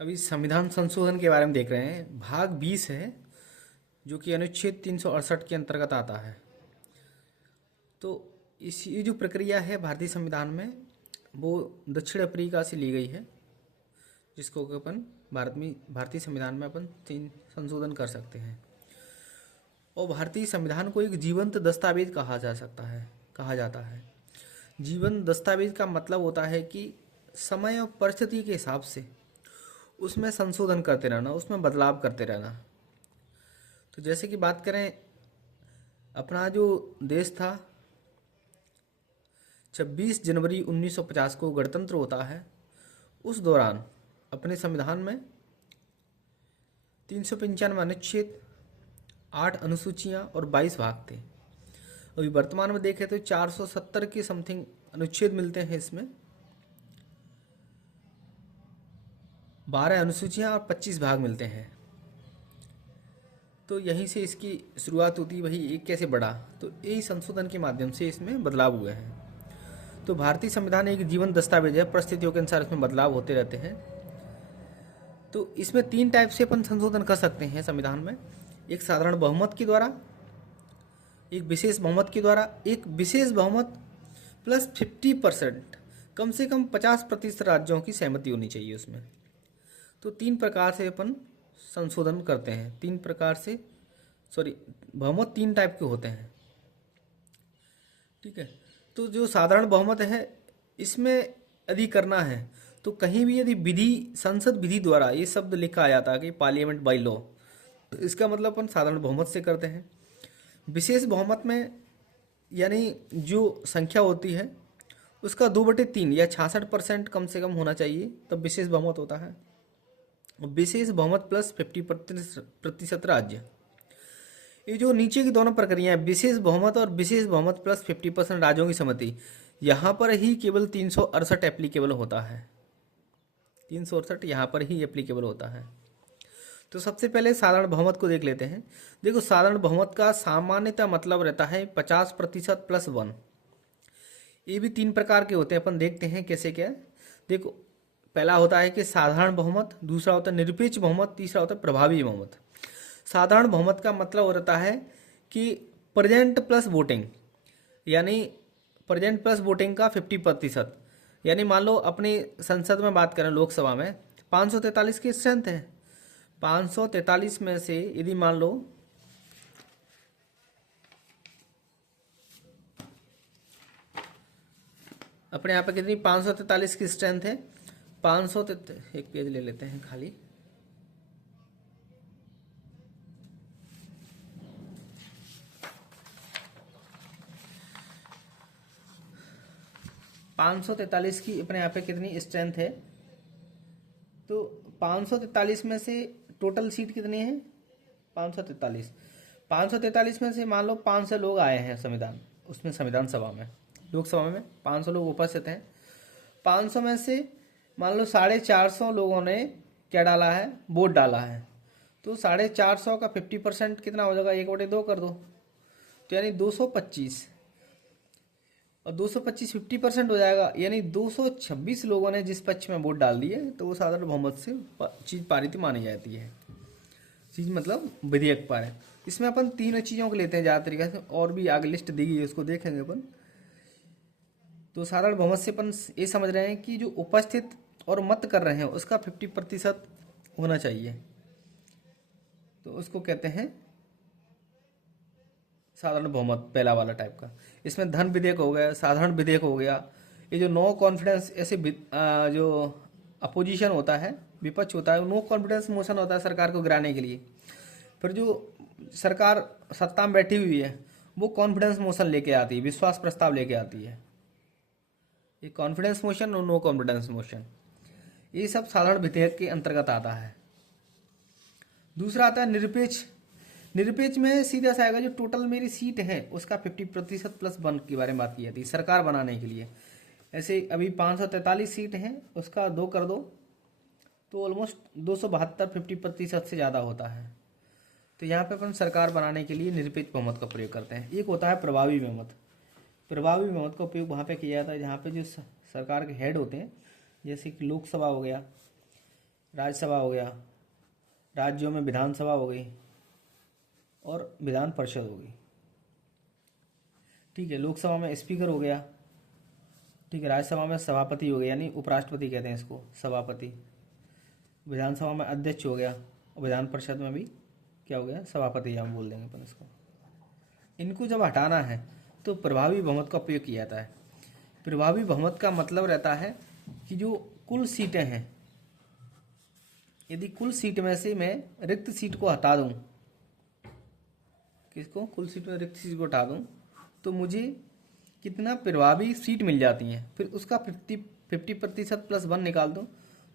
अभी संविधान संशोधन के बारे में देख रहे हैं। भाग 20 है जो कि अनुच्छेद 368 के अंतर्गत आता है। तो इस ये जो प्रक्रिया है भारतीय संविधान में वो दक्षिण अफ्रीका से ली गई है, जिसको कि अपन भारतीय संविधान में अपन तीन संशोधन कर सकते हैं। और भारतीय संविधान को एक जीवंत दस्तावेज कहा जाता है। जीवन दस्तावेज का मतलब होता है कि समय और परिस्थिति के हिसाब से उसमें संशोधन करते रहना, उसमें बदलाव करते रहना। तो जैसे कि बात करें, अपना जो देश था 26 जनवरी 1950 को गणतंत्र होता है। उस दौरान अपने संविधान में 395 अनुच्छेद, 8 अनुसूचियां और 22 भाग थे। अभी वर्तमान में देखें तो 470 के समथिंग अनुच्छेद मिलते हैं। इसमें 12 अनुसूचियां और 25 भाग मिलते हैं। तो यहीं से इसकी शुरुआत होती है। वही एक कैसे बढ़ा, तो यही संशोधन के माध्यम से इसमें बदलाव हुए हैं। तो भारतीय संविधान एक जीवन दस्तावेज है, परिस्थितियों के अनुसार इसमें बदलाव होते रहते हैं। तो इसमें 3 टाइप से अपन संशोधन कर सकते हैं संविधान में। एक साधारण बहुमत के द्वारा, एक विशेष बहुमत के द्वारा, एक विशेष बहुमत प्लस 50%, कम से कम 50% राज्यों की सहमति होनी चाहिए उसमें। तो 3 प्रकार से अपन संशोधन करते हैं। 3 प्रकार से, सॉरी, बहुमत 3 टाइप के होते हैं। ठीक है। तो जो साधारण बहुमत है, इसमें यदि करना है तो कहीं भी यदि संसद विधि द्वारा ये शब्द लिखा आ जाता है कि पार्लियामेंट बाई लॉ, तो इसका मतलब अपन साधारण बहुमत से करते हैं। विशेष बहुमत में यानी जो संख्या होती है उसका 2/3 या 66% कम से कम होना चाहिए, तब विशेष बहुमत होता है। विशेष बहुमत प्लस 50% राज्य। ये जो नीचे की दोनों प्रक्रिया है, विशेष बहुमत और विशेष बहुमत प्लस 50% राज्यों की सहमति, यहाँ पर ही केवल 368 एप्लीकेबल होता है। 368 यहाँ पर ही एप्लीकेबल होता है। तो सबसे पहले साधारण बहुमत को देख लेते हैं। देखो, साधारण बहुमत का सामान्यतः मतलब रहता है 50% प्लस 1। ये भी 3 प्रकार के होते हैं, अपन देखते हैं कैसे क्या। देखो, पहला होता है कि साधारण बहुमत, दूसरा होता है निरपेक्ष बहुमत, तीसरा होता है प्रभावी बहुमत। साधारण बहुमत का मतलब हो रहता है कि प्रेजेंट प्लस वोटिंग, यानी प्रेजेंट प्लस वोटिंग का 50%। यानी मान लो अपनी संसद में बात करें, लोकसभा में 543 की स्ट्रेंथ है। 543 में से यदि मान लो अपने यहाँ पे कितनी 543 की स्ट्रेंथ है। 500, एक पेज ले लेते हैं खाली। 543 की अपने यहाँ पे कितनी स्ट्रेंथ है, तो 543 में से टोटल सीट कितनी है 543। 543 में से मान लो 500 लोग आए हैं संविधान, उसमें संविधान सभा में, लोकसभा में 500 लोग उपस्थित हैं। 500 में से मान लो 450 लोगों ने क्या डाला है, वोट डाला है। तो 450 का 50% कितना हो जाएगा, 1/2 कर दो, तो यानी 225। और 225 50% हो जाएगा, यानी 226 लोगों ने जिस पक्ष में वोट डाल दिए, तो वो साधारण बहुमत से चीज पारित मानी जाती है। चीज मतलब विधेयक पारित। इसमें अपन 3 चीजों को लेते हैं ज़्यादा तरीके से, और भी आगे लिस्ट दी गई है, उसको देखेंगे अपन। तो साधारण बहुमत से अपन ये समझ रहे हैं कि जो उपस्थित और मत कर रहे हैं उसका 50% होना चाहिए, तो उसको कहते हैं साधारण बहुमत, पहला वाला टाइप का। इसमें धन विधेयक हो गया, साधारण विधेयक हो गया। ये जो नो कॉन्फिडेंस, ऐसे जो अपोजिशन होता है, विपक्ष होता है, नो कॉन्फिडेंस मोशन होता है सरकार को गिराने के लिए। फिर जो सरकार सत्ता में बैठी हुई है वो कॉन्फिडेंस मोशन लेके आती है, विश्वास प्रस्ताव लेके आती है। ये कॉन्फिडेंस मोशन और नो कॉन्फिडेंस मोशन, ये सब साधारण विधेयक के अंतर्गत आता है। दूसरा आता है निरपेक्ष। निरपेक्ष में सीधा सा आएगा, जो टोटल मेरी सीट है उसका 50% प्लस 1 के बारे में बात की जाती है सरकार बनाने के लिए। ऐसे अभी 543 सीट हैं, उसका 2 कर दो, तो ऑलमोस्ट 272, 50% से ज़्यादा होता है। तो यहाँ पे अपन सरकार बनाने के लिए निरपेक्ष बहुमत का प्रयोग करते हैं। एक होता है प्रभावी बहुमत। प्रभावी बहुमत का उपयोग वहाँ पे किया जाता है जहाँ पे जो सरकार के हेड होते हैं, जैसे कि लोकसभा हो गया, राज्यसभा हो गया, राज्यों में विधानसभा हो गई और विधान परिषद हो गई। ठीक है, लोकसभा में स्पीकर हो गया। ठीक है, राज्यसभा में सभापति हो गया, यानी उपराष्ट्रपति कहते हैं इसको, सभापति। विधानसभा में अध्यक्ष हो गया और विधान परिषद में भी क्या हो गया, सभापति, हम बोल देंगे अपन इसको। इनको जब हटाना है तो प्रभावी बहुमत का उपयोग किया जाता है। प्रभावी बहुमत का मतलब रहता है कि जो कुल सीटें हैं, यदि कुल सीट में से मैं रिक्त सीट को हटा दूं, किसको, कुल सीट में रिक्त सीट को हटा दूं, तो मुझे कितना प्रभावी सीट मिल जाती हैं, फिर उसका 50% प्लस 1 निकाल दूं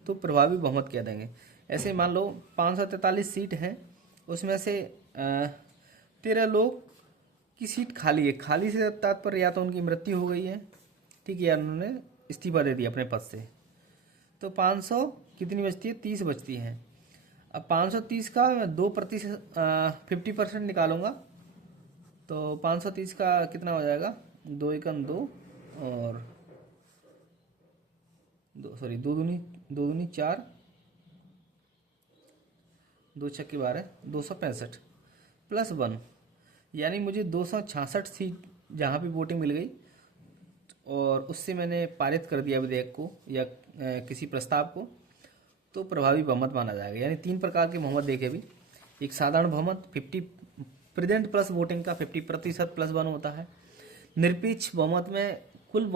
तो प्रभावी बहुमत कह देंगे। ऐसे मान लो 543 सीट हैं, उसमें से 13 लोग की सीट खाली है। खाली से तात्पर्य या तो उनकी मृत्यु हो गई है, ठीक है, या उन्होंने इस्तीफा दे दिया अपने पद से, तो 500 कितनी बचती है, 30 बचती हैं। अब 530 का मैं 2% 50% निकालूंगा, तो 530 का कितना हो जाएगा, 2 एकम 2 और 2 दूनी 4, 2 छक्के 12, 265 प्लस 1, यानी मुझे 266 सीट जहाँ भी वोटिंग मिल गई और उससे मैंने पारित कर दिया विधेयक को या किसी प्रस्ताव को, तो प्रभावी बहुमत माना जाएगा। यानी 3 प्रकार के बहुमत देखे भी। एक साधारण बहुमत 50 प्रेजेंट प्लस वोटिंग का 50% प्लस 1 होता है। निरपेक्ष बहुमत में कुल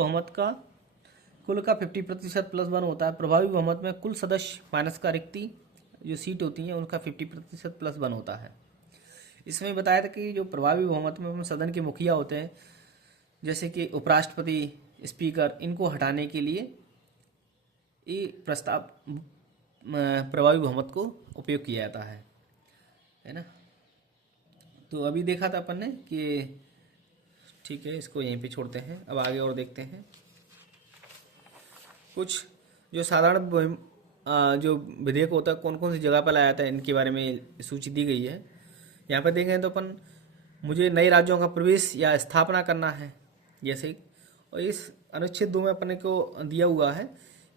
का 50% प्लस 1 होता है। प्रभावी बहुमत में कुल सदस्य माइनस का रिक्ति जो सीट होती हैं उनका 50% प्लस 1 होता है। इसमें बताया था कि जो प्रभावी बहुमत में सदन के मुखिया होते हैं, जैसे कि उपराष्ट्रपति, स्पीकर, इनको हटाने के लिए ये प्रस्ताव प्रभावी बहुमत को उपयोग किया जाता है ना। तो अभी देखा था अपन ने कि ठीक है, इसको यहीं पे छोड़ते हैं, अब आगे और देखते हैं। कुछ जो साधारण जो विधेयक होता है कौन कौन सी जगह पर लाया जाता है, इनके बारे में सूची दी गई है। यहाँ पर देखें तो अपन, मुझे नए राज्यों का प्रवेश या स्थापना करना है जैसे, और इस अनुच्छेद 2 में अपने को दिया हुआ है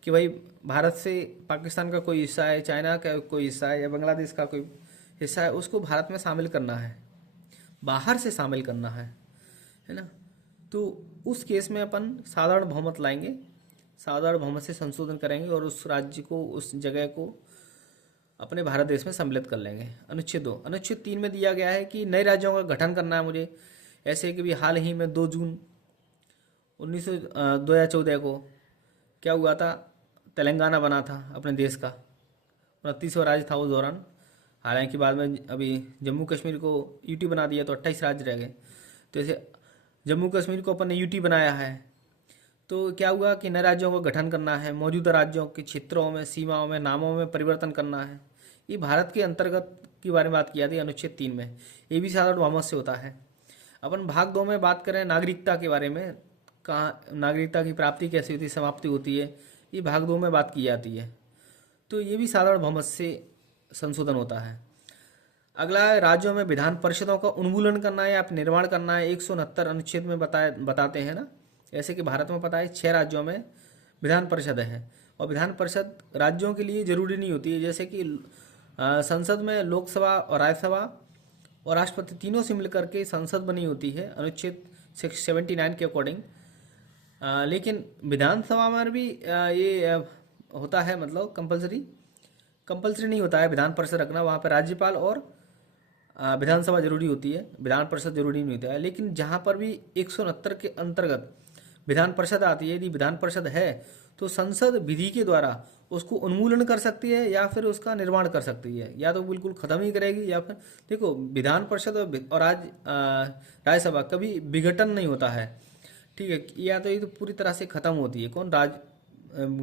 कि भाई भारत से पाकिस्तान का कोई हिस्सा है, चाइना का कोई हिस्सा है या बांग्लादेश का कोई हिस्सा है, उसको भारत में शामिल करना है, बाहर से शामिल करना है ना। तो उस केस में अपन साधारण बहुमत लाएंगे, साधारण बहुमत से संशोधन करेंगे और उस राज्य को, उस जगह को अपने भारत देश में सम्मिलित कर लेंगे। अनुच्छेद 2। अनुच्छेद 3 में दिया गया है कि नए राज्यों का गठन करना है मुझे। ऐसे कि भी हाल ही में 2 जून 2014 को क्या हुआ था, तेलंगाना बना था अपने देश का, 29वां राज्य था उस दौरान। हालांकि बाद में अभी जम्मू कश्मीर को यूटी बना दिया तो 28 राज्य रह गए। तो ऐसे जम्मू कश्मीर को अपन ने यूटी बनाया है, तो क्या हुआ कि नए राज्यों का गठन करना है, मौजूदा राज्यों के क्षेत्रों में, सीमाओं में, नामों में परिवर्तन करना है। ये भारत के अंतर्गत के बारे में बात की जाती है अनुच्छेद 3 में। ये भी साधारण बहुमत से होता है। अपन भाग 2 में बात करें नागरिकता के बारे में, कहाँ नागरिकता की प्राप्ति कैसे होती है, समाप्ति होती है, ये भाग 2 में बात की जाती है। तो ये भी साधारण बहुमत से संशोधन होता है। अगला है राज्यों में विधान परिषदों का उन्मूलन करना है या निर्माण करना है। 169 अनुच्छेद में बताते हैं ना। ऐसे कि भारत में पता है 6 राज्यों में विधान परिषद है, और विधान परिषद राज्यों के लिए जरूरी नहीं होती है। जैसे कि संसद में लोकसभा और राज्यसभा और राष्ट्रपति तीनों से मिलकर के संसद बनी होती है अनुच्छेद 79 के अकॉर्डिंग। लेकिन विधानसभा में भी ये होता है, मतलब कंपलसरी नहीं होता है विधान परिषद रखना। वहाँ पर राज्यपाल और विधानसभा जरूरी होती है, विधान परिषद जरूरी नहीं होता है। लेकिन जहाँ पर भी 169 के अंतर्गत विधान परिषद आती है, यदि विधान परिषद है तो संसद विधि के द्वारा उसको उन्मूलन कर सकती है या फिर उसका निर्माण कर सकती है, या तो बिल्कुल खत्म ही करेगी या फिर, देखो विधान परिषद और राज्यसभा कभी विघटन नहीं होता है, ठीक है, या तो ये तो पूरी तरह से खत्म होती है। कौन,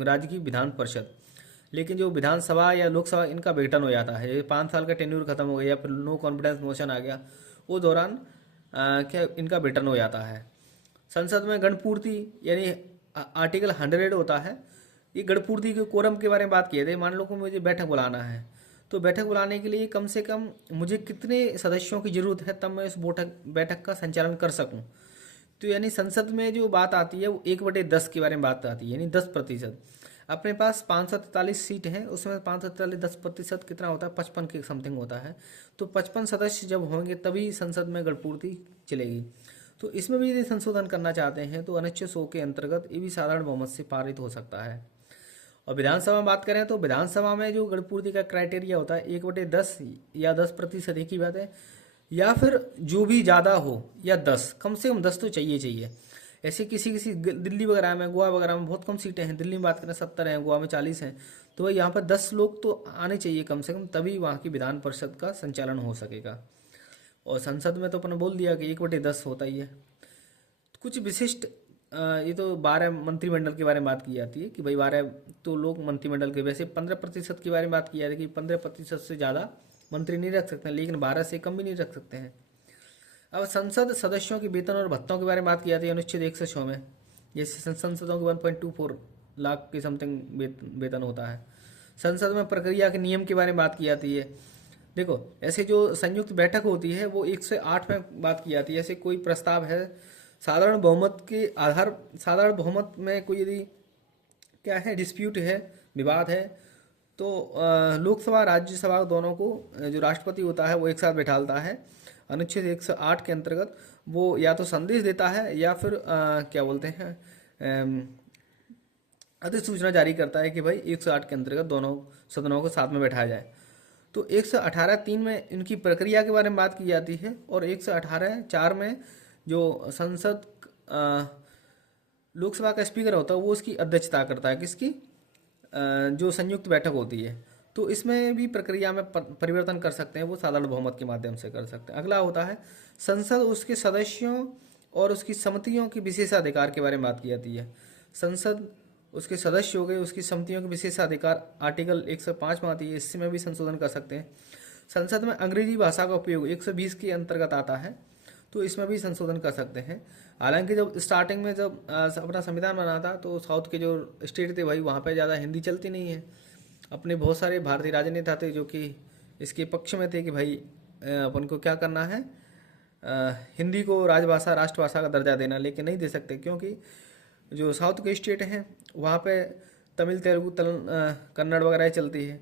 राज्य की विधान परिषद। लेकिन जो विधानसभा या लोकसभा, इनका विघटन हो जाता है। 5 साल का टेन्यूर खत्म हो गया या फिर नो कॉन्फिडेंस मोशन आ गया, वो दौरान क्या इनका विघटन हो जाता है। संसद में गणपूर्ति यानी आर्टिकल 100 होता है। ये गणपूर्ति के कोरम के बारे में बात किए थे। मान लो कि मुझे बैठक बुलाना है, तो बैठक बुलाने के लिए कम से कम मुझे कितने सदस्यों की जरूरत है, तब मैं उस बैठक का संचालन कर सकूं। तो यानी संसद में जो बात आती है वो 1/10 के बारे में बात आती है, यानी 10%। अपने पास 543 सीट हैं, उसमें 543 10% कितना होता है, 55 के समथिंग होता है। तो 55 सदस्य जब होंगे तभी संसद में गणपूर्ति चलेगी। तो इसमें भी यदि संशोधन करना चाहते हैं तो अनुच्छेद 100 के अंतर्गत ये भी साधारण बहुमत से पारित हो सकता है। और विधानसभा में बात करें तो विधानसभा में जो गणपूर्ति का क्राइटेरिया होता है 1/10 या 10%, एक ही बात है, या फिर जो भी ज़्यादा हो या 10, कम से कम 10 तो चाहिए। ऐसे किसी किसी दिल्ली वगैरह में, गोवा वगैरह में बहुत कम सीटें हैं, दिल्ली में बात करें 70 हैं, गोवा में 40 हैं, तो भाई यहाँ पर 10 लोग तो आने चाहिए कम से कम, तभी वहाँ की विधान परिषद का संचालन हो सकेगा। और संसद में तो अपन बोल दिया कि 1/10 होता ही है। कुछ विशिष्ट ये तो 12 मंत्रिमंडल के बारे में बात की जाती है कि भाई 12 तो लोग मंत्रिमंडल के, वैसे 15% के बारे में बात की जाती है कि 15% से ज़्यादा मंत्री नहीं रख सकते हैं, लेकिन 12 से कम भी नहीं रख सकते हैं। अब संसद सदस्यों के वेतन और भत्तों के बारे में बात की जाती है अनुच्छेद 106 में। जैसे संसदों के 1.24 लाख के समथिंग वेतन होता है। संसद में प्रक्रिया के नियम के बारे में बात की जाती है। देखो, ऐसे जो संयुक्त बैठक होती है वो 108 में बात की जाती है। ऐसे कोई प्रस्ताव है साधारण बहुमत के आधार, साधारण बहुमत में कोई यदि क्या है डिस्प्यूट है, विवाद है, तो लोकसभा राज्यसभा दोनों को जो राष्ट्रपति होता है वो एक साथ बैठालता है। अनुच्छेद 108 के अंतर्गत वो या तो संदेश देता है या फिर क्या बोलते हैं अधिसूचना जारी करता है कि भाई 108 के अंतर्गत दोनों सदनों को साथ में बैठाया जाए। तो 118(3) में इनकी प्रक्रिया के बारे में बात की जाती है, और 118(4) में जो संसद लोकसभा का स्पीकर होता है वो उसकी अध्यक्षता करता है, किसकी, जो संयुक्त बैठक होती है। तो इसमें भी प्रक्रिया में परिवर्तन कर सकते हैं, वो साधारण बहुमत के माध्यम से कर सकते हैं। अगला होता है संसद उसके सदस्यों और उसकी समितियों के विशेषाधिकार के बारे में बात की जाती है। संसद उसके सदस्य हो गए, उसकी समितियों के विशेषाधिकार आर्टिकल 105 में आती है, इसमें भी संशोधन कर सकते हैं। संसद में अंग्रेजी भाषा का उपयोग 120 के अंतर्गत आता है, तो इसमें भी संशोधन कर सकते हैं। हालांकि जब स्टार्टिंग में जब अपना संविधान बना था तो साउथ के जो स्टेट थे भाई वहाँ पे ज़्यादा हिंदी चलती नहीं है। अपने बहुत सारे भारतीय राजनेता थे जो कि इसके पक्ष में थे कि भाई अपन को क्या करना है, हिंदी को राजभाषा राष्ट्रभाषा का दर्जा देना, लेकिन नहीं दे सकते क्योंकि जो साउथ के स्टेट हैं वहाँ पे तमिल, तेलुगु, कन्नड़ वगैरह चलती है।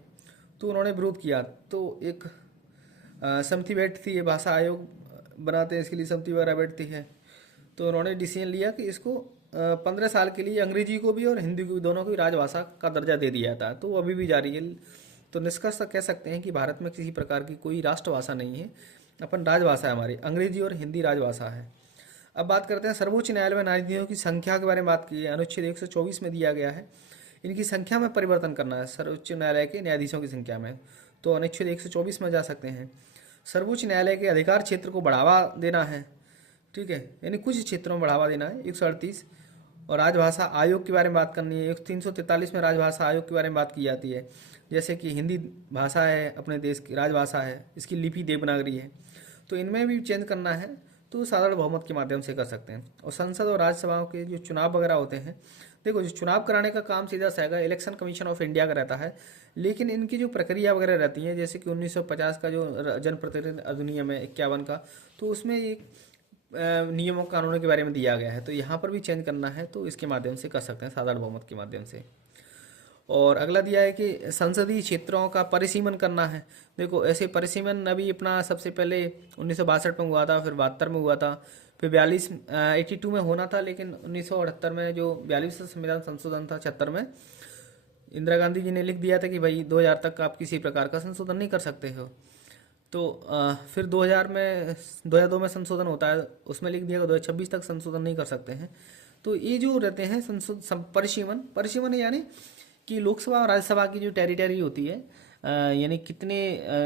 तो उन्होंने विरोध किया, तो एक समिति बैठती है, भाषा आयोग बनाते हैं इसके लिए, समिति वगैरह बैठती है। तो उन्होंने डिसीजन लिया कि इसको 15 साल के लिए अंग्रेजी को भी और हिंदी को भी, दोनों को भी राजभाषा का दर्जा दे दिया जाता है। तो वो अभी भी जारी है। तो निष्कर्ष कह सकते हैं कि भारत में किसी प्रकार की कोई राष्ट्रभाषा नहीं है, अपन राजभाषा है हमारी, अंग्रेजी और हिंदी राजभाषा है। अब बात करते हैं सर्वोच्च न्यायालय में न्यायाधीशों की संख्या के बारे में बात की है। अनुच्छेद 124 में दिया गया है इनकी संख्या में परिवर्तन करना है, सर्वोच्च न्यायालय के न्यायाधीशों की संख्या में। तो अनुच्छेद 124 में जा सकते हैं। सर्वोच्च न्यायालय के अधिकार क्षेत्र को बढ़ावा देना है, ठीक है, यानी कुछ क्षेत्रों में बढ़ावा देना है, 138। और राजभाषा आयोग के बारे में बात करनी है, 343 में राजभाषा आयोग के बारे में बात की जाती है। जैसे कि हिंदी भाषा है अपने देश की राजभाषा है, इसकी लिपि देवनागरी है, तो इनमें भी चेंज करना है तो साधारण बहुमत के माध्यम से कर सकते हैं। और संसद और राज्यसभाओं के जो चुनाव वगैरह होते हैं, देखो जो चुनाव कराने का काम सीधा साधा इलेक्शन कमीशन ऑफ इंडिया का रहता है, लेकिन इनकी जो प्रक्रिया वगैरह रहती है, जैसे कि 1950 का जो जनप्रतिनिधि अधिनियम है 51 का, तो उसमें एक नियमों कानूनों के बारे में दिया गया है। तो यहाँ पर भी चेंज करना है तो इसके माध्यम से कर सकते हैं, साधारण बहुमत के माध्यम से। और अगला दिया है कि संसदीय क्षेत्रों का परिसीमन करना है। देखो ऐसे परिसीमन अभी अपना सबसे पहले 1962 में हुआ था, फिर 72 में हुआ था, फिर 82 में होना था, लेकिन 1978 में जो 42वां संविधान संशोधन था 76 में, इंदिरा गांधी जी ने लिख दिया था कि भाई 2000 तक आप किसी प्रकार का संशोधन नहीं कर सकते हो। तो फिर 2002 में संशोधन होता है, उसमें लिख दिया कि 2026 तक संशोधन नहीं कर सकते हैं। तो ये जो रहते हैं परिसीमन यानी कि लोकसभा और राज्यसभा की जो टेरिटरी होती है, यानी कितने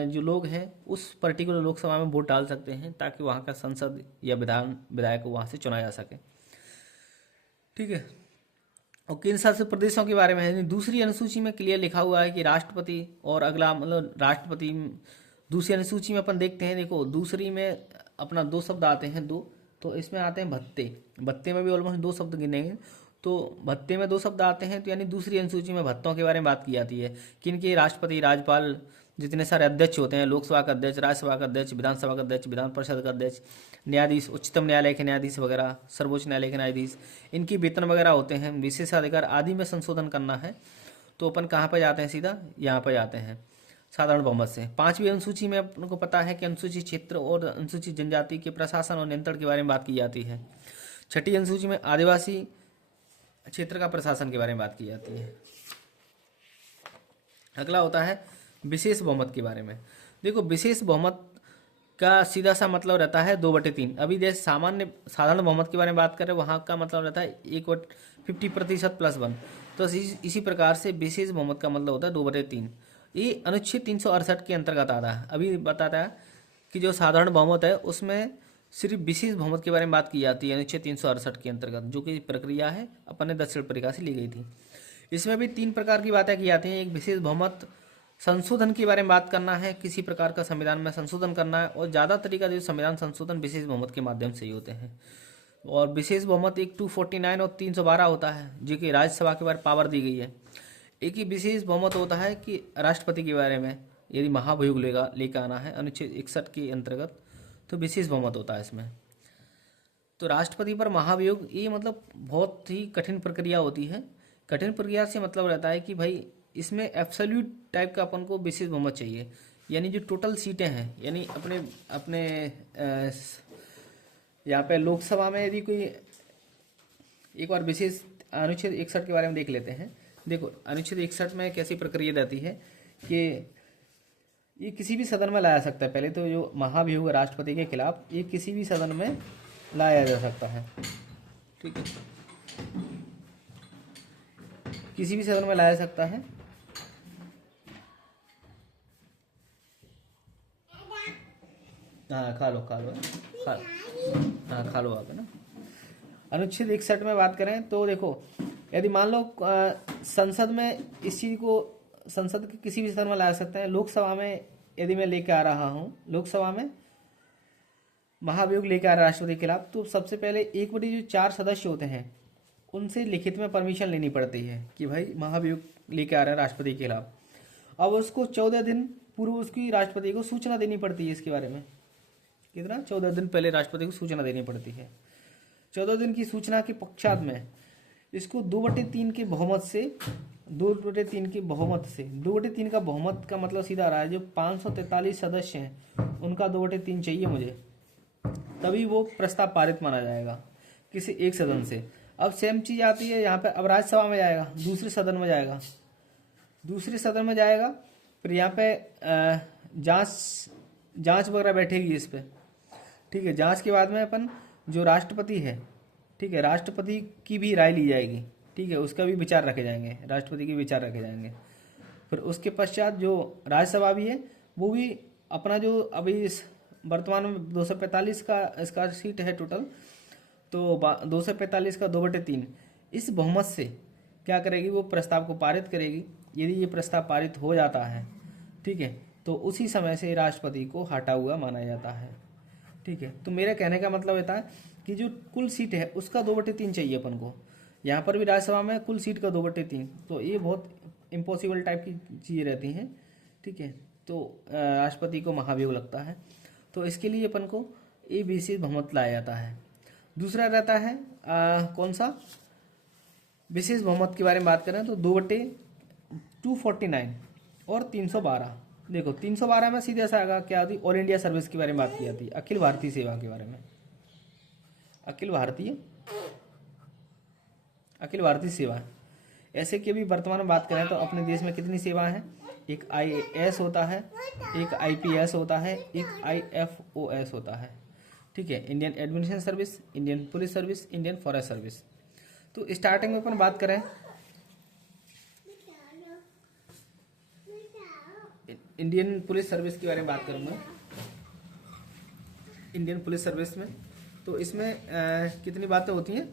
जो लोग हैं उस पर्टिकुलर लोकसभा में वोट डाल सकते हैं, ताकि वहाँ का संसद या विधायक को वहाँ से चुना जा सके, ठीक है। और केंद्र शासित प्रदेशों के बारे में है, दूसरी अनुसूची में क्लियर लिखा हुआ है कि राष्ट्रपति और अगला मतलब राष्ट्रपति। दूसरी अनुसूची में अपन देखते हैं, देखो दूसरी में अपना 2 शब्द आते हैं, 2, तो इसमें आते हैं भत्ते में भी ऑलमोस्ट 2 शब्द गिनेंगे, तो भत्ते में 2 शब्द आते हैं। तो यानी दूसरी अनुसूची में भत्तों के बारे में बात की जाती है, किनके, राष्ट्रपति, राज्यपाल, जितने सारे अध्यक्ष होते हैं, लोकसभा का अध्यक्ष, राज्यसभा का अध्यक्ष, विधानसभा का अध्यक्ष, विधान परिषद का अध्यक्ष, न्यायाधीश, उच्चतम न्यायालय के न्यायाधीश वगैरह, सर्वोच्च न्यायालय के न्यायाधीश, इनकी वेतन वगैरह होते हैं, विशेषाधिकार आदि में संशोधन करना है। तो अपन कहाँ पर जाते हैं, सीधा यहाँ पर जाते हैं साधारण बहुमत से। पांचवी अनुसूची में अपन को पता है कि अनुसूचित क्षेत्र और अनुसूचित जनजाति के प्रशासन और नियंत्रण के बारे में बात की जाती है। छठी अनुसूची में आदिवासी क्षेत्र का प्रशासन के बारे में बात की जाती है। अगला होता है विशेष बहुमत के बारे में। देखो, विशेष बहुमत का सीधा सा मतलब रहता है 2/3। अभी जैसे सामान्य साधारण बहुमत के बारे में बात करें, वहाँ का मतलब रहता है 50% +1। तो इसी प्रकार से विशेष बहुमत का मतलब होता है 2/3। ये अनुच्छेद 368 के अंतर्गत आता है। अभी बताता है कि जो साधारण बहुमत है उसमें सिर्फ विशेष बहुमत के बारे में बात की जाती है अनुच्छेद 368 के अंतर्गत, जो कि प्रक्रिया है अपन ने दक्षिण अफ्रीका से ली गई थी। इसमें भी 3 प्रकार की बातें की जाती हैं। एक विशेष बहुमत संशोधन के बारे में बात करना है, किसी प्रकार का संविधान में संशोधन करना है, और ज़्यादा तरीका जो संविधान संशोधन विशेष बहुमत के माध्यम से ही होते हैं। और विशेष बहुमत एक 249 और 312 होता है, जो कि राज्यसभा के बारे पावर दी गई है। एक ही विशेष बहुमत होता है कि राष्ट्रपति के बारे में यदि महाभियोग लेकर आना है अनुच्छेद 61 के अंतर्गत, तो विशेष बहुमत होता है इसमें। तो राष्ट्रपति पर महाभियोग ये मतलब बहुत ही कठिन प्रक्रिया होती है। कठिन प्रक्रिया से मतलब रहता है कि भाई इसमें एब्सोल्यूट टाइप का अपन को विशेष बहुमत चाहिए, यानी जो टोटल सीटें हैं, यानी अपने अपने यहाँ पे लोकसभा में यदि कोई, एक बार विशेष अनुच्छेद 61 के बारे में देख लेते हैं। देखो, अनुच्छेद 61 में कैसी प्रक्रिया रहती है कि ये किसी भी सदन में लाया सकता है। पहले तो जो महाभियोग है राष्ट्रपति के खिलाफ, ये किसी भी सदन में लाया जा सकता है, ठीक है, किसी भी सदन में लाया सकता है। हाँ, खा लो हाँ, खा लो आप, है ना। अनुच्छेद 61 में बात करें तो देखो, यदि मान लो संसद में इस चीज को संसद के किसी भी सदन में ला सकते हैं। लोकसभा में यदि मैं लेके आ रहा हूँ, लोकसभा में महाभियोग लेके आ रहा है राष्ट्रपति के खिलाफ, तो सबसे पहले 1/4 सदस्य होते हैं, उनसे लिखित में परमिशन लेनी पड़ती है कि भाई महाभियोग लेके आ रहा है राष्ट्रपति के खिलाफ। अब उसको 14 दिन पूर्व उसकी राष्ट्रपति को सूचना देनी पड़ती है इसके बारे में। कितना? 14 दिन पहले राष्ट्रपति को सूचना देनी पड़ती है। 14 दिन की सूचना के पश्चात में इसको 2/3 के बहुमत से 2/3 का बहुमत का मतलब सीधा आ रहा है, जो 543 सदस्य हैं उनका 2/3 चाहिए मुझे, तभी वो प्रस्ताव पारित माना जाएगा किसी एक सदन से। अब सेम चीज आती है यहाँ पे, अब राज्यसभा में जाएगा, दूसरे सदन में जाएगा, फिर यहाँ पे जांच वगैरह बैठेगी इस पे, ठीक है। जांच के बाद में अपन जो राष्ट्रपति है, ठीक है, राष्ट्रपति की भी राय ली जाएगी, ठीक है, उसका भी विचार रखे जाएंगे, राष्ट्रपति के विचार रखे जाएंगे। फिर उसके पश्चात जो राज्यसभा भी है, वो भी अपना जो अभी वर्तमान में 245 का इसका सीट है टोटल, तो 245 का 2/3 इस बहुमत से क्या करेगी, वो प्रस्ताव को पारित करेगी। यदि ये प्रस्ताव पारित हो जाता है, ठीक है, तो उसी समय से राष्ट्रपति को हटा हुआ माना जाता है, ठीक है। तो मेरे कहने का मतलब होता है कि जो कुल सीट है उसका 2/3 चाहिए अपन को। यहाँ पर भी राज्यसभा में कुल सीट का 2/3, तो ये बहुत इम्पॉसिबल टाइप की चीज़ें रहती हैं, ठीक है। तो राष्ट्रपति को महाभियोग लगता है, तो इसके लिए अपन को ये विशेष बहुमत लाया जाता है। दूसरा रहता है कौन सा विशेष बहुमत के बारे में बात करें तो 2/249 और 312। देखो, 312 में सीधे सा आगा क्या होती, ऑल इंडिया सर्विस के बारे में बात की जाती है, अखिल भारतीय सेवा के बारे में। अखिल भारतीय सेवा, ऐसे कि अभी वर्तमान में बात करें तो अपने देश में कितनी सेवाएं हैं। एक IAS होता है, एक IPS होता है, एक IFOS होता है, ठीक है, Indian administration service, Indian police service, Indian forest service. तो स्टार्टिंग में अपन बात करें इंडियन पुलिस सर्विस के बारे में बात करूंगा। इंडियन पुलिस सर्विस में तो इसमें कितनी बातें होती हैं।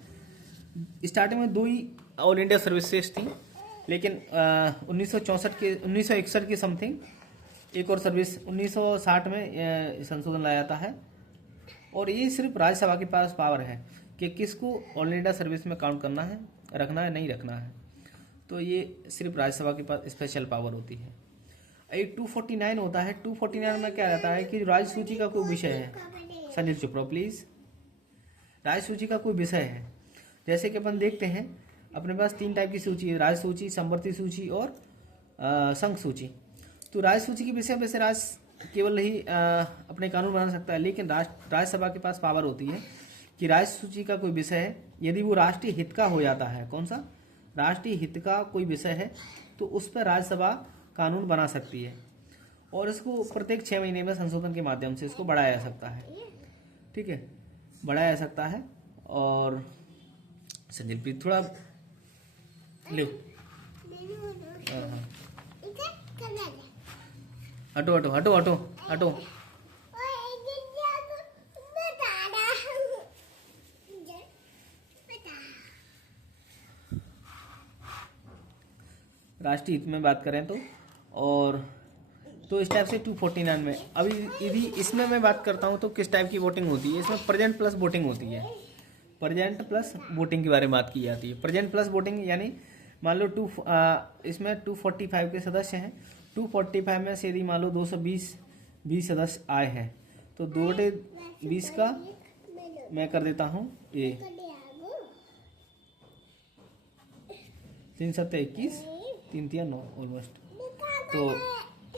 स्टार्टिंग में 2 ही ऑल इंडिया सर्विसेज थी, लेकिन 1961 की समथिंग एक और सर्विस 1960 में संशोधन लाया जाता है। और ये सिर्फ राज्यसभा के पास पावर है कि किसको ऑल इंडिया सर्विस में काउंट करना है, रखना है, नहीं रखना है। तो ये सिर्फ राज्यसभा के पास स्पेशल पावर होती है। एक 249 होता है। 249 में क्या रहता है कि राज्य सूची का कोई विषय है, संजय चुप रहो प्लीज। राज्य सूची का कोई विषय है, जैसे कि अपन देखते हैं अपने पास 3 टाइप की सूची है, राज्य सूची, संवर्ती सूची और संघ सूची। तो राज्य सूची के विषय वैसे राज्य केवल ही अपने कानून बना सकता है, लेकिन राज्यसभा के पास पावर होती है कि राज्य सूची का कोई विषय है, यदि वो राष्ट्रीय हित का हो जाता है, कौन सा, राष्ट्रीय हित का कोई विषय है, तो उस पर राज्यसभा कानून बना सकती है और इसको प्रत्येक 6 महीने में संशोधन के माध्यम से इसको बढ़ाया जा सकता है। ठीक है, बढ़ाया जा सकता है। और संजय प्रीत थोड़ा ले, हटो हटो हटो हटो हटो। राष्ट्रीय हित में बात करें तो, और तो इस टाइप से 249 में अभी यदि इसमें मैं बात करता हूँ तो किस टाइप की वोटिंग होती है, इसमें प्रेजेंट प्लस वोटिंग होती है। प्रेजेंट प्लस वोटिंग के बारे में बात की जाती है। प्रेजेंट प्लस वोटिंग यानी मान लो इसमें 245 के सदस्य हैं, 245 में से यदि मान लो 220 सदस्य आए हैं तो 2/20 का मैं कर देता हूँ ये 3 7 21 3 3 9 ऑलमोस्ट, तो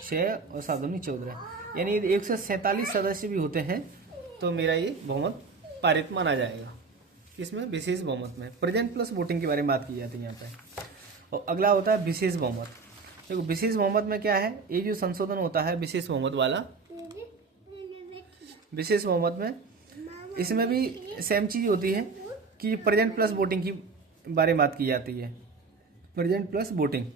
6 और 7 दूनी 14, यानी यदि 147 सदस्य भी होते हैं तो मेरा ये बहुमत पारित माना जाएगा। इसमें विशेष बहुमत में प्रेजेंट प्लस वोटिंग के बारे में बात की जाती है यहाँ पे। और अगला होता है विशेष बहुमत। देखो विशेष बहुमत में क्या है, ये जो संशोधन होता है विशेष बहुमत वाला, विशेष बहुमत में इसमें भी सेम चीज होती है कि प्रेजेंट प्लस वोटिंग की बारे में बात की जाती है। प्रेजेंट प्लस वोटिंग,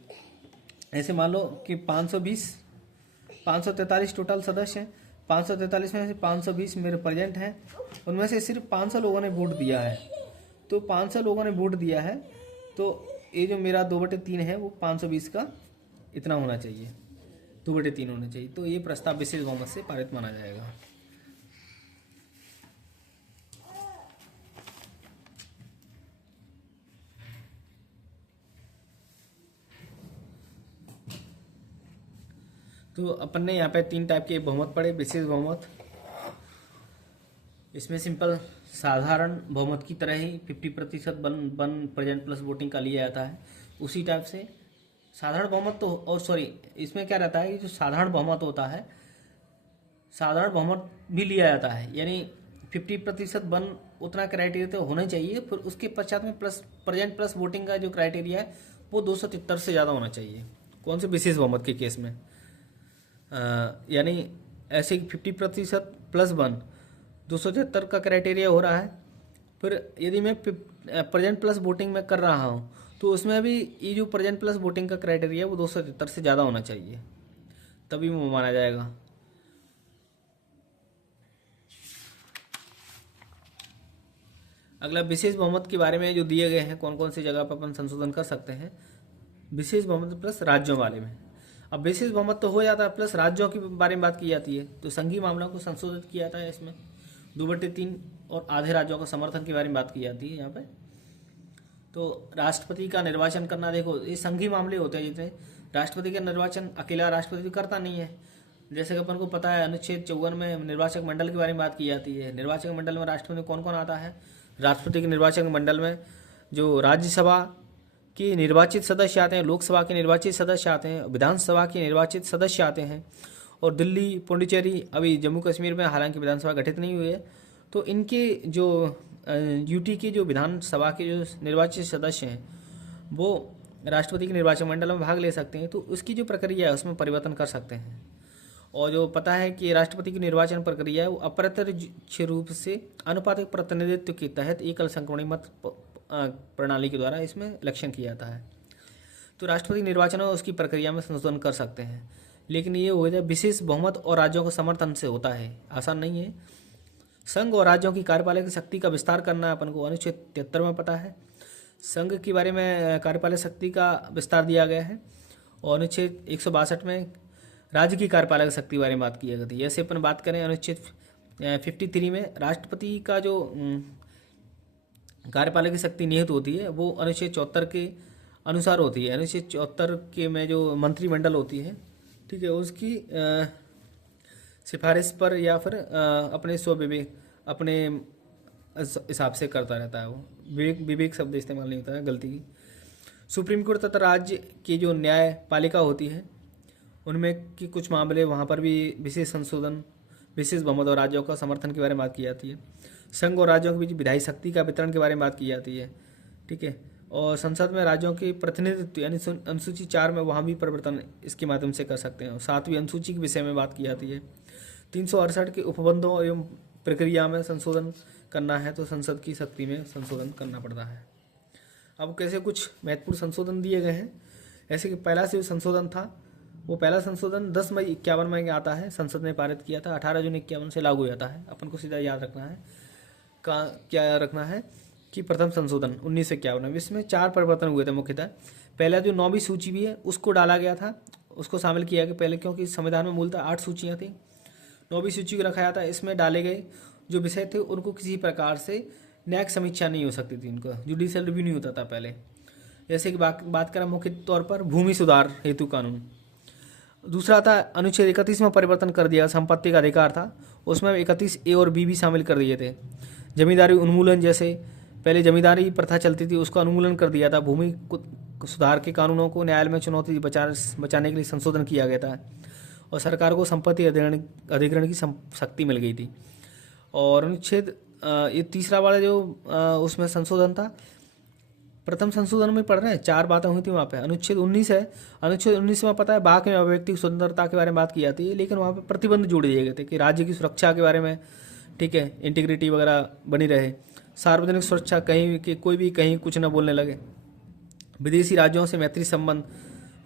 ऐसे मान लो कि 543 टोटल सदस्य हैं, 543 में से 520 मेरे प्रेजेंट हैं, उनमें से सिर्फ 500 लोगों ने वोट दिया है। तो 500 लोगों ने वोट दिया है तो ये जो मेरा 2/3 है वो 520 का इतना होना चाहिए, 2/3 होना चाहिए। तो ये प्रस्ताव विशेष बहुमत से पारित माना जाएगा। तो अपन ने यहाँ पे 3 टाइप के बहुमत पढ़े। विशेष बहुमत, इसमें सिंपल साधारण बहुमत की तरह ही 50% वन प्रेजेंट प्लस वोटिंग का लिया जाता है। उसी टाइप से साधारण बहुमत तो, और सॉरी इसमें क्या रहता है कि जो साधारण बहुमत होता है, साधारण बहुमत भी लिया जाता है, यानी 50% वन उतना क्राइटेरिया तो होना चाहिए, फिर उसके पश्चात में प्लस प्रेजेंट प्लस वोटिंग का जो क्राइटेरिया है वो 273 से ज़्यादा होना चाहिए। कौन से विशेष बहुमत के केस में, यानी ऐसे 50% प्लस 1 273 का क्राइटेरिया हो रहा है। फिर यदि मैं प्रेजेंट प्लस वोटिंग में कर रहा हूँ तो उसमें भी ये जो प्रेजेंट प्लस वोटिंग का क्राइटेरिया वो 273 से ज़्यादा होना चाहिए, तभी वो माना जाएगा। अगला विशेष बहुमत के बारे में जो दिए गए हैं कौन कौन सी जगह पर अपन संशोधन कर सकते हैं। विशेष बहुमत प्लस राज्यों वाले में, अब विशेष बहुमत तो हो जाता है, प्लस राज्यों के बारे में बात की जाती है तो संघीय मामलों को संशोधित किया जाता है। इसमें 2/3 और आधे राज्यों का समर्थन के बारे में बात की जाती है यहाँ पे। तो राष्ट्रपति का निर्वाचन करना, देखो ये संघीय मामले होते हैं जितने, राष्ट्रपति का निर्वाचन अकेला राष्ट्रपति करता नहीं है। जैसे कि अपन को पता है अनुच्छेद 54 में निर्वाचक मंडल के बारे में बात की जाती है। निर्वाचक मंडल में राष्ट्रपति कौन कौन आता है, राष्ट्रपति के निर्वाचक मंडल में जो राज्यसभा के निर्वाचित सदस्य आते हैं, लोकसभा के निर्वाचित सदस्य आते हैं, विधानसभा के निर्वाचित सदस्य आते हैं, और दिल्ली, पुडुचेरी, अभी जम्मू कश्मीर में हालांकि विधानसभा गठित नहीं हुई है, तो इनके जो यूटी के जो विधानसभा के जो निर्वाचित सदस्य हैं वो राष्ट्रपति के निर्वाचन मंडल में भाग ले सकते हैं। तो उसकी जो प्रक्रिया है उसमें परिवर्तन कर सकते हैं। और जो पता है कि राष्ट्रपति की निर्वाचन प्रक्रिया है वो अप्रत्यक्ष रूप से अनुपातिक प्रतिनिधित्व के तहत एकल संक्रमणिक मत प्रणाली के द्वारा इसमें इलेक्शन किया जाता है। तो राष्ट्रपति निर्वाचन और उसकी प्रक्रिया में संशोधन कर सकते हैं, लेकिन ये हो जाए विशेष बहुमत और राज्यों के समर्थन से होता है, आसान नहीं है। संघ और राज्यों की कार्यपालक शक्ति का विस्तार करना अपन को अनुच्छेद 73 में पता है। संघ के बारे में कार्यपालक शक्ति का विस्तार दिया गया है, और अनुच्छेद 162 में राज्य की कार्यपालक शक्ति के बारे में बात की जाती है। जैसे अपन बात करें अनुच्छेद 53 में राष्ट्रपति का जो कार्यपालक शक्ति निहित होती है वो अनुच्छेद 74 के अनुसार होती है। अनुच्छेद 74 के में जो मंत्रिमंडल होती है, ठीक है, उसकी सिफारिश पर या फिर अपने स्वविवेक अपने हिसाब से करता रहता है वो। विवेक शब्द इस्तेमाल नहीं होता है, गलती की। सुप्रीम कोर्ट तथा राज्य की जो न्यायपालिका होती है उनमें की कुछ मामले वहाँ पर भी विशेष संशोधन, विशेष बहुमत और राज्यों का समर्थन के बारे में बात की जाती है। संघ और राज्यों के बीच विधायी शक्ति का वितरण के बारे में बात की जाती है। ठीक है। और संसद में राज्यों के प्रतिनिधित्व यानी अनुसूची 4 में वहाँ भी परिवर्तन इसके माध्यम से कर सकते हैं। और 7वीं अनुसूची के विषय में बात की जाती है। 368 के उपबंधों एवं प्रक्रिया में संशोधन करना है तो संसद की शक्ति में संशोधन करना पड़ता है। अब कैसे कुछ महत्वपूर्ण संशोधन दिए गए हैं। ऐसे कि पहला से संशोधन था, वो पहला संशोधन 10 मई 51 में आता है, संसद ने पारित किया था। 18 जून 51 से लागू हो जाता है। अपन को सीधा याद रखना है क्या रखना है कि प्रथम संशोधन 1951 में, इसमें 4 परिवर्तन हुए थे मुख्यतः। पहला जो 9वीं सूची भी है उसको डाला गया था, उसको शामिल किया गया पहले, क्योंकि संविधान में मूलतः 8 सूचियाँ थी, 9वीं सूची को रखा था। इसमें डाले गए जो विषय थे उनको किसी प्रकार से न्यायिक समीक्षा नहीं हो सकती थी, उनका जुडिशियल रिव्यू नहीं होता था पहले। जैसे कि बात करें मुख्य तौर पर भूमि सुधार हेतु कानून। दूसरा था अनुच्छेद 31 में परिवर्तन कर दिया, संपत्ति का अधिकार था उसमें 31A और B भी शामिल कर दिए थे। जमींदारी उन्मूलन, जैसे पहले जमींदारी प्रथा चलती थी उसका उन्मूलन कर दिया था। भूमि सुधार के कानूनों को न्यायालय में चुनौती बचाने के लिए संशोधन किया गया था और सरकार को संपत्ति अधिग्रहण की शक्ति मिल गई थी। और अनुच्छेद ये तीसरा वाला जो उसमें संशोधन था, प्रथम संशोधन में पढ़ रहे हैं, 4 बातें हुई थी वहाँ पे। अनुच्छेद 19 है, अनुच्छेद 19 में पता है बाकी में अभिव्यक्ति स्वतंत्रता के बारे में बात की जाती है, लेकिन वहाँ पे प्रतिबंध जोड़ दिए गए थे कि राज्य की सुरक्षा के बारे में, ठीक है, इंटीग्रिटी वगैरह बनी रहे, सार्वजनिक सुरक्षा, कहीं कि कोई भी कहीं कुछ ना बोलने लगे, विदेशी राज्यों से मैत्री संबंध,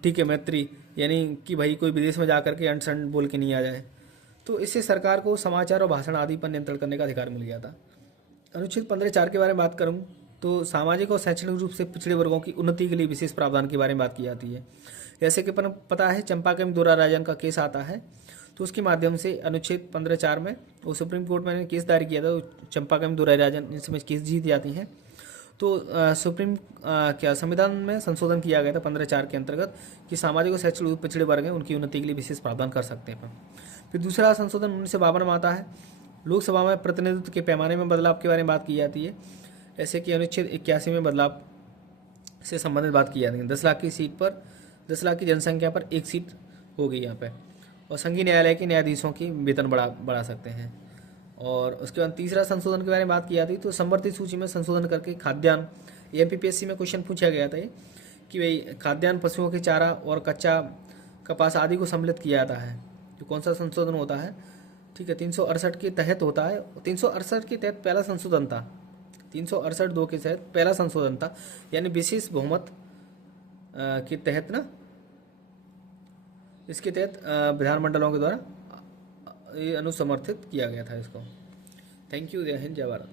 ठीक है, मैत्री यानी कि भाई कोई विदेश में जाकर के अंट बोल के नहीं आ जाए। तो इससे सरकार को समाचार और भाषण आदि पर नियंत्रण करने का अधिकार मिल गया था। अनुच्छेद 15(4) के बारे में बात करूँ तो सामाजिक और शैक्षणिक रूप से पिछड़े वर्गों की उन्नति के लिए विशेष प्रावधान के बारे में बात की जाती है। जैसे कि पता है चंपाकम दुराराजन का केस आता है, तो उसके माध्यम से अनुच्छेद 15(4) में वो सुप्रीम कोर्ट में केस दायर किया था, तो चंपाकम दुराराजन इसमें केस जीत जाती हैं। तो संविधान में संशोधन किया गया था 15(4) के अंतर्गत कि सामाजिक और शैक्षणिक पिछड़े वर्ग हैं उनकी उन्नति के लिए विशेष प्रावधान कर सकते हैं। फिर दूसरा संशोधन 1952 में आता है, लोकसभा में प्रतिनिधित्व के पैमाने में बदलाव के बारे में बात की जाती है। ऐसे कि अनुच्छेद 81 में बदलाव से संबंधित बात की जाती है। 10 लाख की सीट पर 10 लाख की जनसंख्या पर 1 सीट हो गई यहाँ पे। और संघीय न्यायालय के न्यायाधीशों की वेतन बढ़ा सकते हैं। और उसके बाद तीसरा संशोधन के बारे में बात की जाती है तो संवर्धित सूची में संशोधन करके खाद्यान्न, MPPSC में क्वेश्चन पूछा गया था कि भाई खाद्यान्न, पशुओं के चारा और कच्चा कपास आदि को सम्मिलित किया जाता है, तो कौन सा संशोधन होता है, ठीक है, 368 के तहत होता है। 368 के तहत पहला संशोधन था, 368(2) के तहत पहला संशोधन था, यानी विशेष बहुमत के तहत ना, इसके तहत विधानमंडलों के द्वारा ये अनुसमर्थित किया गया था इसको। Thank you. जय हिंद, जय भारत।